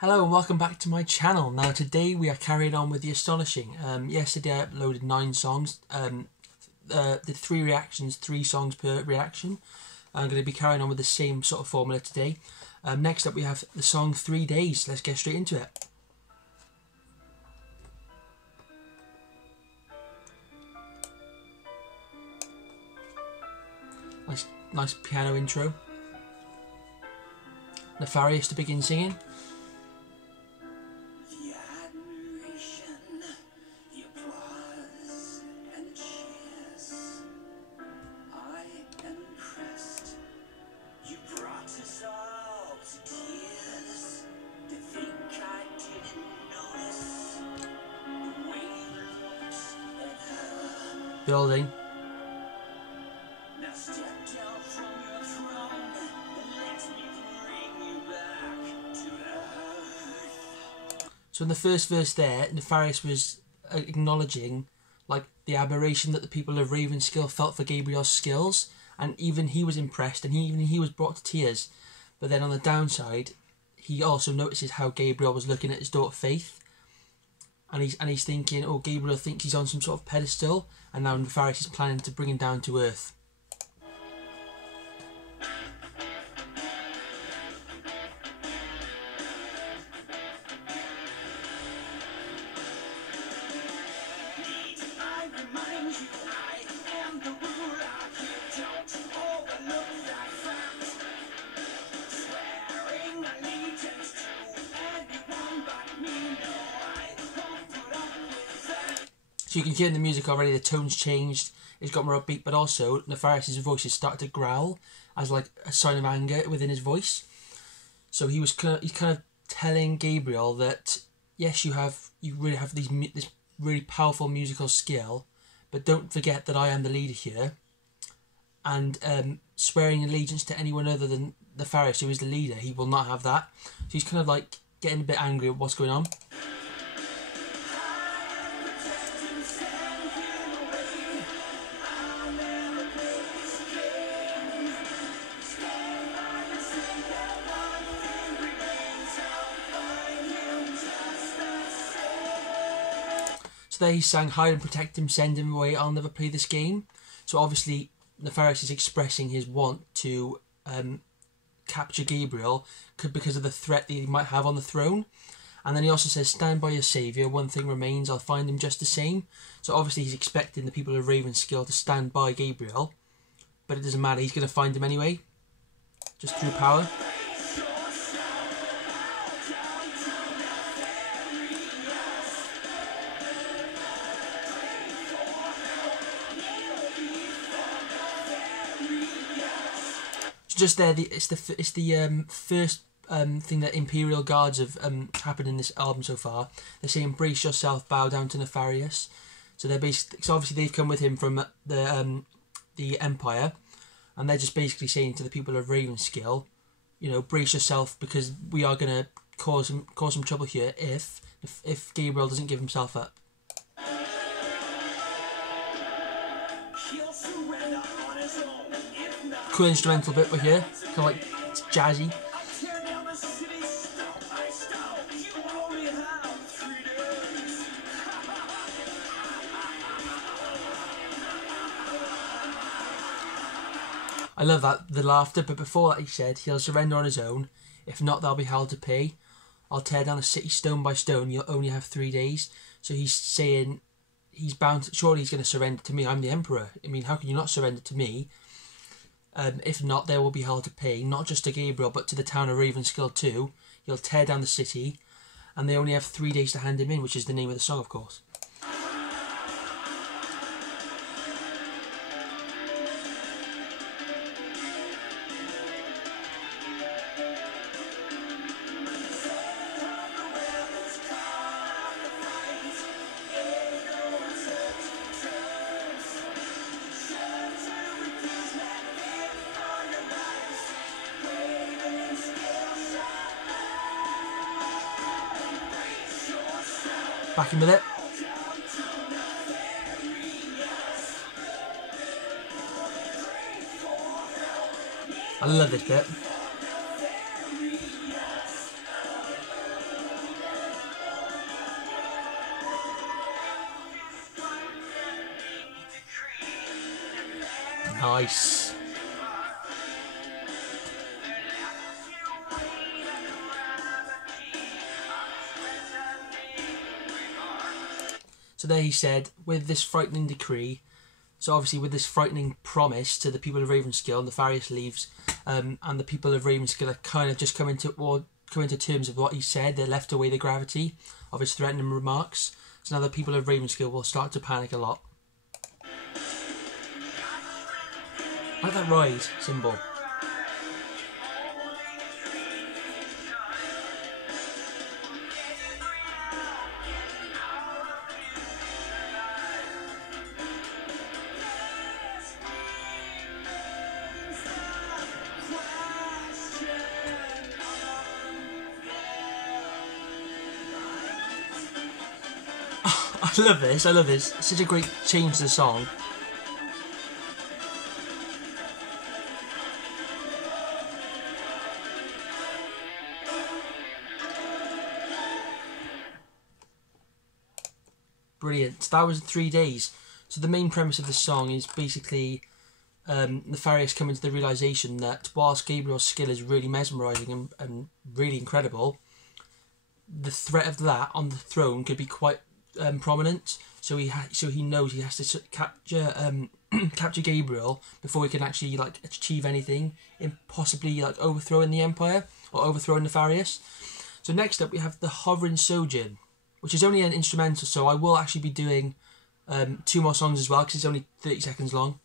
Hello and welcome back to my channel. Now today we are carrying on with the astonishing. Yesterday I uploaded 9 songs, did 3 reactions, 3 songs per reaction. I'm going to be carrying on with the same sort of formula today. Next up we have the song 3 Days. Let's get straight into it. Nice piano intro. Nefarious to begin singing. Building. So in the first verse there, Nefarious was acknowledging like the admiration that the people of Ravenskill felt for Gabriel's skills, and even he was impressed, and even he was brought to tears. But then on the downside, he also notices how Gabriel was looking at his daughter Faith, and he's thinking, oh, Gabriel thinks he's on some sort of pedestal, and now Nefarious is planning to bring him down to earth. So you can hear in the music already the tone's changed, it's got more upbeat, but also Nefarious's voice has started to growl as like a sign of anger within his voice. So he's kind of telling Gabriel that yes, you really have this really powerful musical skill, but don't forget that I am the leader here. And swearing allegiance to anyone other than Nefarious, who is the leader, he will not have that. So he's kind of like getting a bit angry at what's going on. There he sang hide and protect him, send him away, I'll never play this game. So obviously Nefarious is expressing his want to capture Gabriel because of the threat that he might have on the throne. And then he also says, stand by your saviour, one thing remains, I'll find him just the same. So obviously he's expecting the people of Ravenskill to stand by Gabriel, but it doesn't matter, he's going to find him anyway, just through power. Just there, it's the first thing that Imperial Guards have happened in this album so far. They're saying brace yourself, bow down to Nefarious. So they're basically, so obviously they've come with him from the Empire, and they're just basically saying to the people of Ravenskill, you know, brace yourself because we are gonna cause some trouble here if Gabriel doesn't give himself up. Cool instrumental bit we're here, kind of like it's jazzy. I love that, the laughter, but before that he said he'll surrender on his own, if not they'll be held to pay. I'll tear down a city stone by stone, you'll only have 3 days. So he's saying he's bound to, surely he's going to surrender to me, I'm the Emperor. I mean, how can you not surrender to me? If not, they will be held to pay, not just to Gabriel, but to the town of Ravenskill too. He'll tear down the city, and they only have 3 days to hand him in, which is the name of the song, of course. Back in with it. I love this bit. Nice. So there he said, with this frightening decree, so obviously with this frightening promise to the people of Ravenskill, Nefarious leaves, and the people of Ravenskill are kind of just coming to terms with what he said. They left away the gravity of his threatening remarks. So now the people of Ravenskill will start to panic a lot. I like that ride symbol. I love this, I love this. It's such a great change to the song. Brilliant. That was 3 days. So the main premise of the song is basically Nefarious coming to the realisation that whilst Gabriel's skill is really mesmerising and really incredible, the threat of that on the throne could be quite prominent. So he knows he has to capture capture Gabriel before he can actually like achieve anything in possibly like overthrowing the Empire or overthrowing Nefarious. So next up we have the Hovering Sojourn, which is only an instrumental, so I will actually be doing 2 more songs as well because it's only 30 seconds long.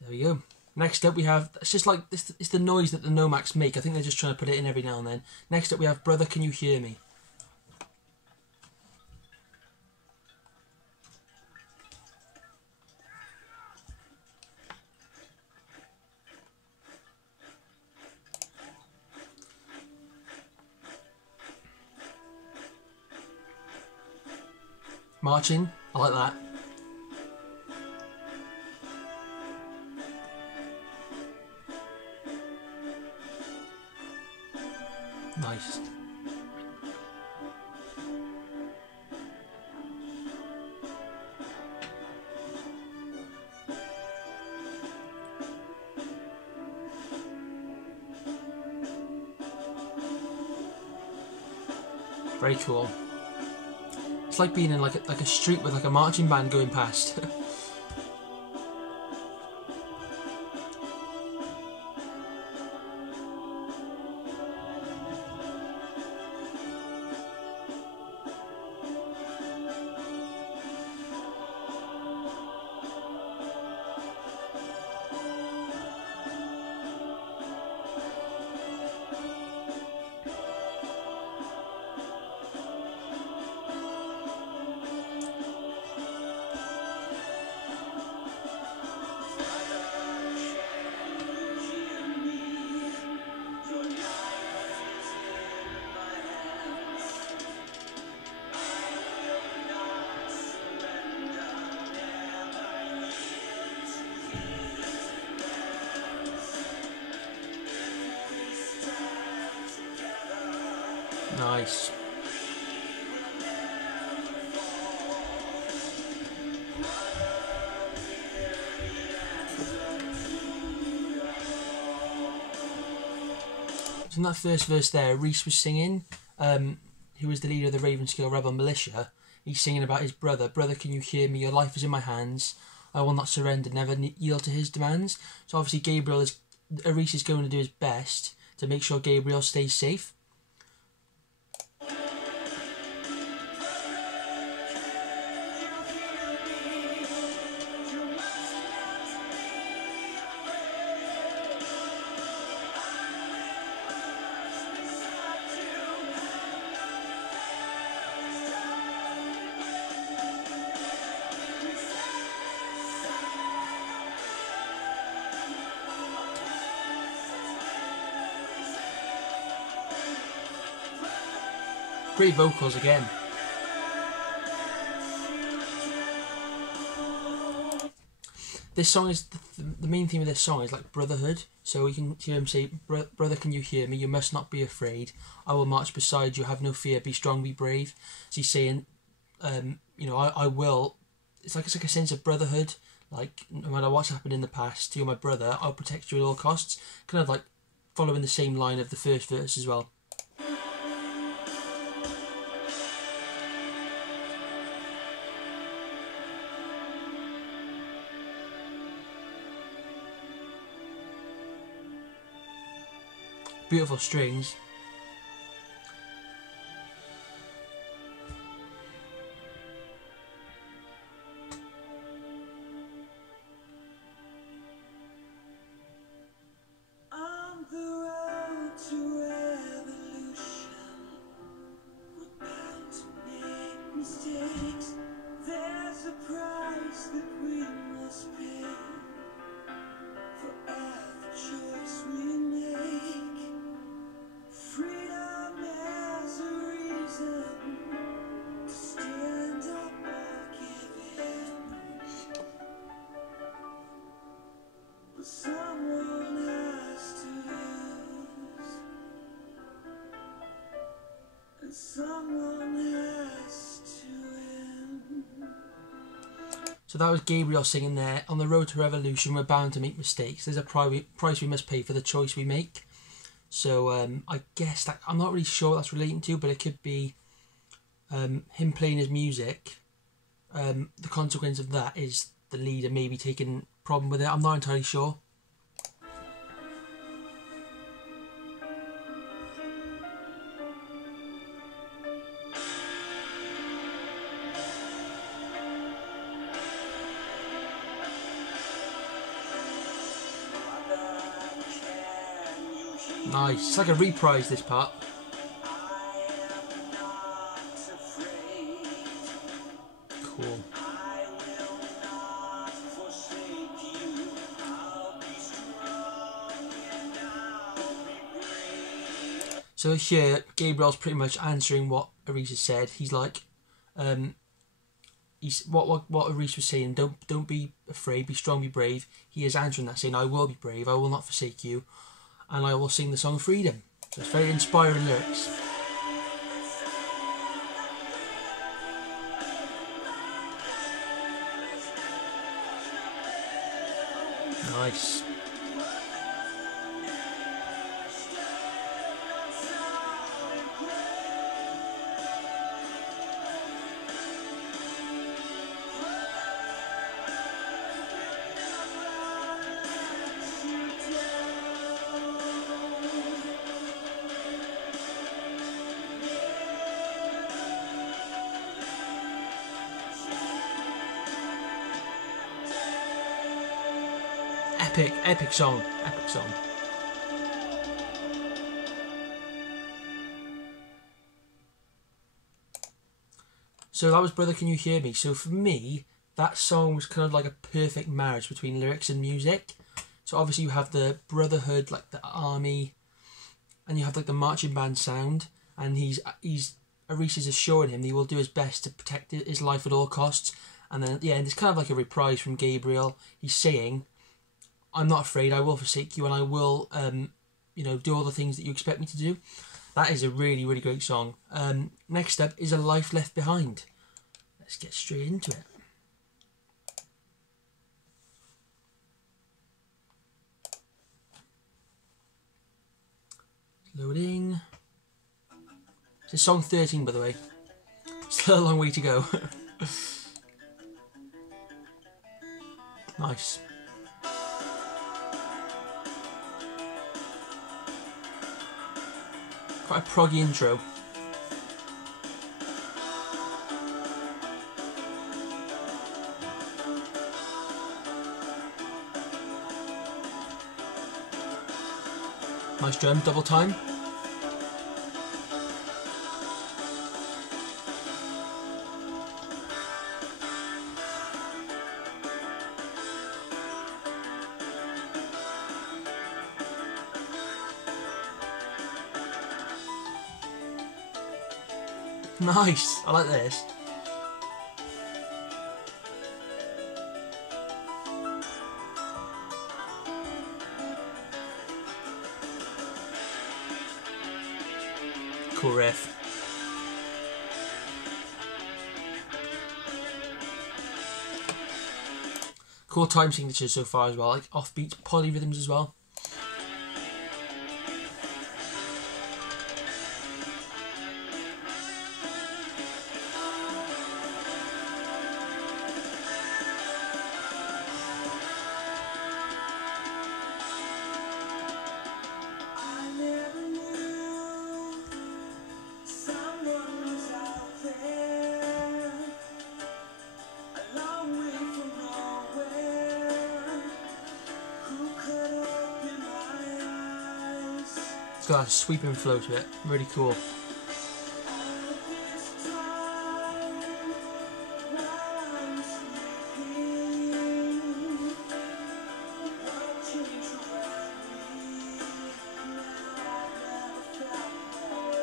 There we go. Next up we have, it's just like, it's the noise that the Nomax make. I think they're just trying to put it in every now and then. Next up we have Brother Can You Hear Me? Marching, I like that. Nice. Very cool. It's like being in like a street with like a marching band going past. Nice. So in that first verse there, Reese was singing, who was the leader of the Ravenskill Rebel Militia. He's singing about his brother. Brother, can you hear me? Your life is in my hands. I will not surrender, never yield to his demands. So obviously Reese is going to do his best to make sure Gabriel stays safe. Great vocals again. This song is the main theme of this song is like brotherhood. So you can hear him say, "Brother, can you hear me? You must not be afraid. I will march beside you. Have no fear. Be strong. Be brave." So he's saying, you know, I will. It's like a sense of brotherhood. Like no matter what's happened in the past, you're my brother. I'll protect you at all costs. Kind of like following the same line of the first verse as well. Beautiful strings. On the road to revolution, we're bound to make mistakes. There's a price that we must pay for every choice we make. Freedom has a reason to stand up or give in, but someone has to lose, and someone has to win. So that was Gabriel singing there. On the road to revolution, we're bound to make mistakes. There's a price we must pay for the choice we make. So I guess that I'm not really sure what that's relating to, but it could be him playing his music. The consequence of that is the leader maybe taking problem with it. I'm not entirely sure. Nice. It's like a reprise, this part. Cool. So here, Gabriel's pretty much answering what Arisha said. He's like, he's what Arisha was saying. Don't be afraid. Be strong. Be brave. He is answering that, saying, "I will be brave. I will not forsake you, and I will sing the song of freedom." So it's very inspiring lyrics. Nice. Epic song. So that was Brother Can You Hear Me. So for me, that song was kind of like a perfect marriage between lyrics and music. So obviously you have the brotherhood, like the army, and you have like the marching band sound, and Arisha's assuring him that he will do his best to protect his life at all costs. And then at the end, it's kind of like a reprise from Gabriel. He's saying, "I'm not afraid, I will forsake you, and I will, do all the things that you expect me to do." That is a really, really great song. Next up is A Life Left Behind. Let's get straight into it. Loading. This is song 13, by the way. Still a long way to go. Nice. Quite a proggy intro. Nice drum, double time. Nice. I like this. Cool riff. Cool time signatures so far as well, like offbeat polyrhythms as well. I never knew someone was out there, a long way from nowhere, who could open my eyes. It's got a sweeping flow to it. Really cool. All of this time, while I was sleeping, what changed around me? Now I've never felt more.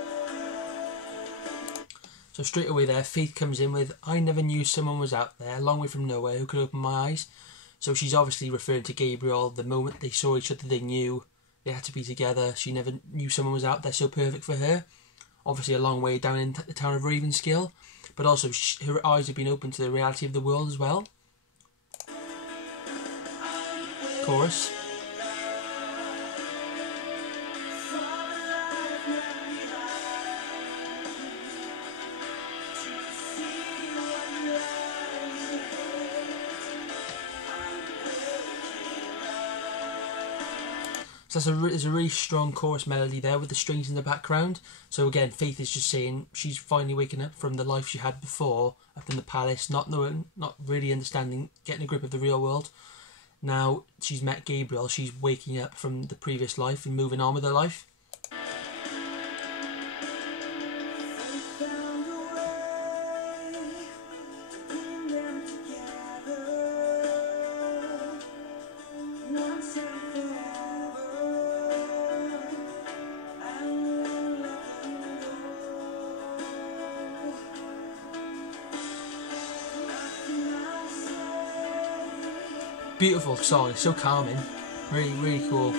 So straight away there, Faith comes in with, I never knew someone was out there, a long way from nowhere, who could open my eyes. So she's obviously referring to Gabriel. The moment they saw each other, they knew they had to be together. She never knew someone was out there so perfect for her. Obviously a long way down in the town of Ravenskill, but also her eyes have been open to the reality of the world as well. Chorus. So there's a really strong chorus melody there with the strings in the background. So again, Faith is just saying she's finally waking up from the life she had before up in the palace, not really understanding, getting a grip of the real world. Now she's met Gabriel, she's waking up from the previous life and moving on with her life. Found a way to bring them together once and forever, and won't let them go. What can I say? Beautiful song, it's so calming. Really, really cool.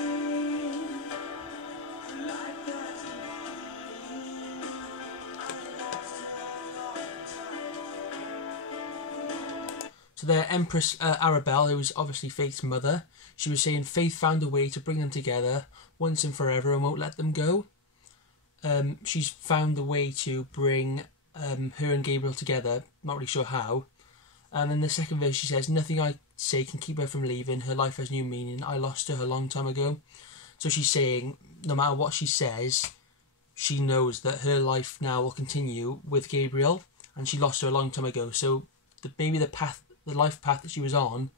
So there, Empress Arabelle, who was obviously Faith's mother, she was saying Faith found a way to bring them together once and forever and won't let them go. She's found a way to bring her and Gabriel together, not really sure how. And in the second verse she says, nothing I say can keep her from leaving, her life has new meaning, I lost her a long time ago. So she's saying, no matter what she says, she knows that her life now will continue with Gabriel, and she lost her a long time ago. So maybe the life path that she was on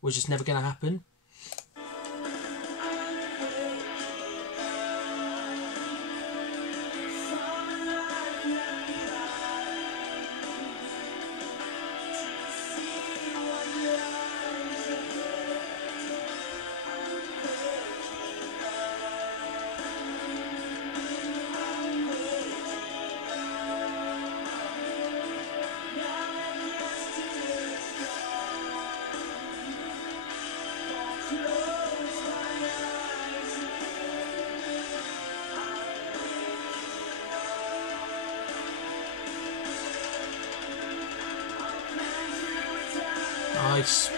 was just never going to happen. Nice.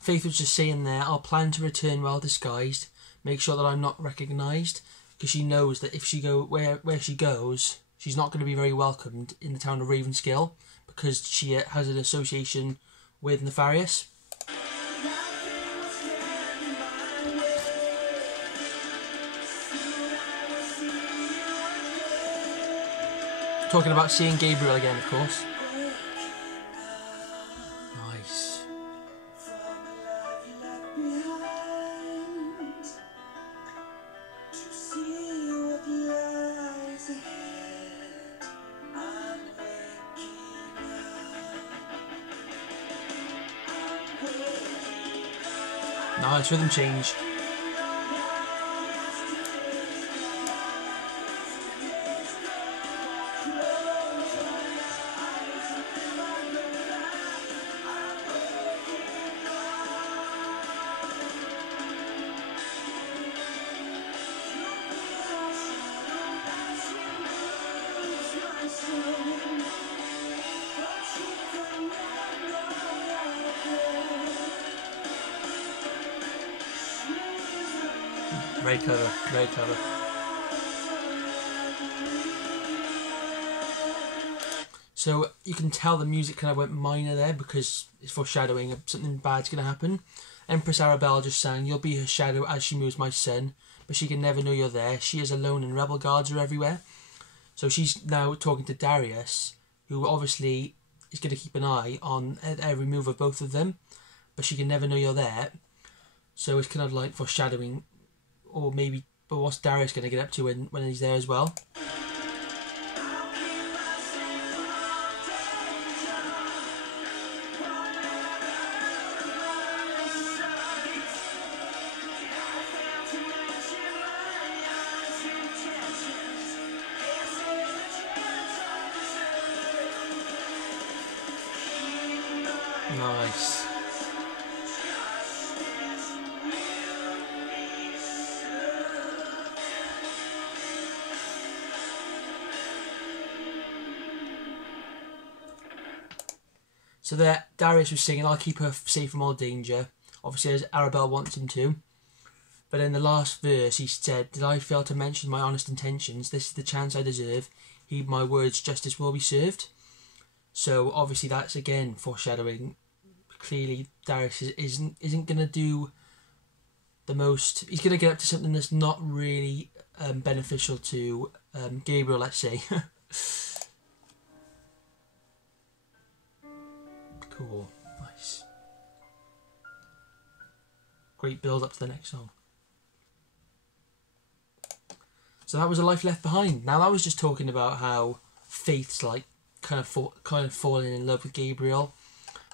Faith was just saying there, I'll plan to return well disguised, make sure that I'm not recognised, because she knows that if she where she goes, she's not going to be very welcomed in the town of Ravenskill, because she has an association with Nefarious. Talking about seeing Gabriel again, of course. Nice. From a life you left behind, to see what lies ahead, I'm waking up. Nice rhythm change. Very clever, very clever. So you can tell the music kind of went minor there because it's foreshadowing of something bad's going to happen. Empress Arabelle just sang, "You'll be her shadow as she moves my son, but she can never know you're there. She is alone and rebel guards are everywhere." So she's now talking to Darius, who obviously is going to keep an eye on every move of both of them, but she can never know you're there. So it's kind of like foreshadowing, or maybe, but what's Darius going to get up to when he's there as well? Nice. So there, Darius was singing, "I'll keep her safe from all danger," obviously as Arabelle wants him to. But in the last verse he said, "Did I fail to mention my honest intentions? This is the chance I deserve. Heed my words, justice will be served." So obviously that's again foreshadowing. Clearly Darius isn't going to do the most. He's going to get up to something that's not really beneficial to Gabriel, let's say. Cool, nice. Great build up to the next song. So that was A Life Left Behind. Now that was just talking about how Faith's like kind of falling in love with Gabriel,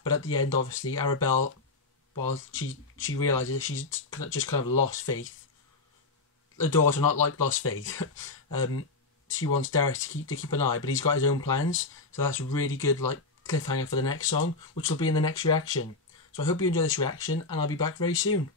but at the end, obviously, Arabelle, while she realizes that she's just kind of lost Faith. The daughter not like lost Faith. She wants Darius to keep an eye, but he's got his own plans. So that's a really good like cliffhanger for the next song, which will be in the next reaction. So I hope you enjoy this reaction, and I'll be back very soon.